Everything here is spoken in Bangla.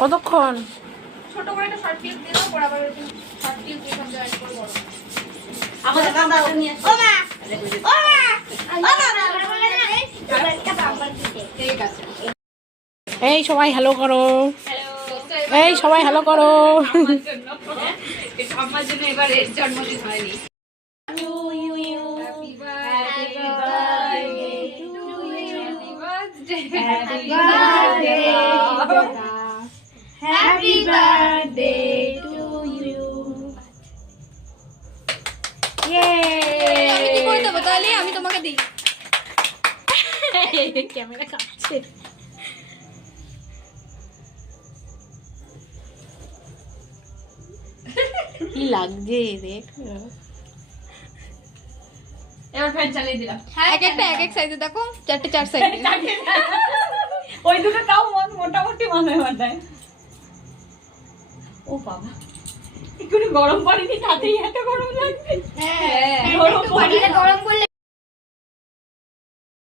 কতক্ষণ? ছোট করে একটা শর্ট ক্লিপ দিয়ে দাও, পরে আবার শর্ট ক্লিপ দিয়ে সব জয়েন করে বড়। আমাদের কাঁদা নিয়ে ও মা ও মা ঠিক আছে। এই সবাই হ্যালো করো, এই সবাই হ্যালো করো। আমার জন্য এবার এর জন্মদিন হয়নি। Happy birthday to you. আমি কি করে দেবো তাহলে? আমি তোমাকে দিই। ক্যামেরা কাটছে। কি লাগছে দেখ। এবার ফ্যান চালিয়ে দিলাম। এক একটা এক এক সাইজে দেখো, 4টে 4 সাইজে। ওই দুটো তাও মোটামুটি মনে হয়। ও বাবা, একটু গরম পানি তাতেই এত গরম লাগবে। হ্যাঁ, গরম পানি গরম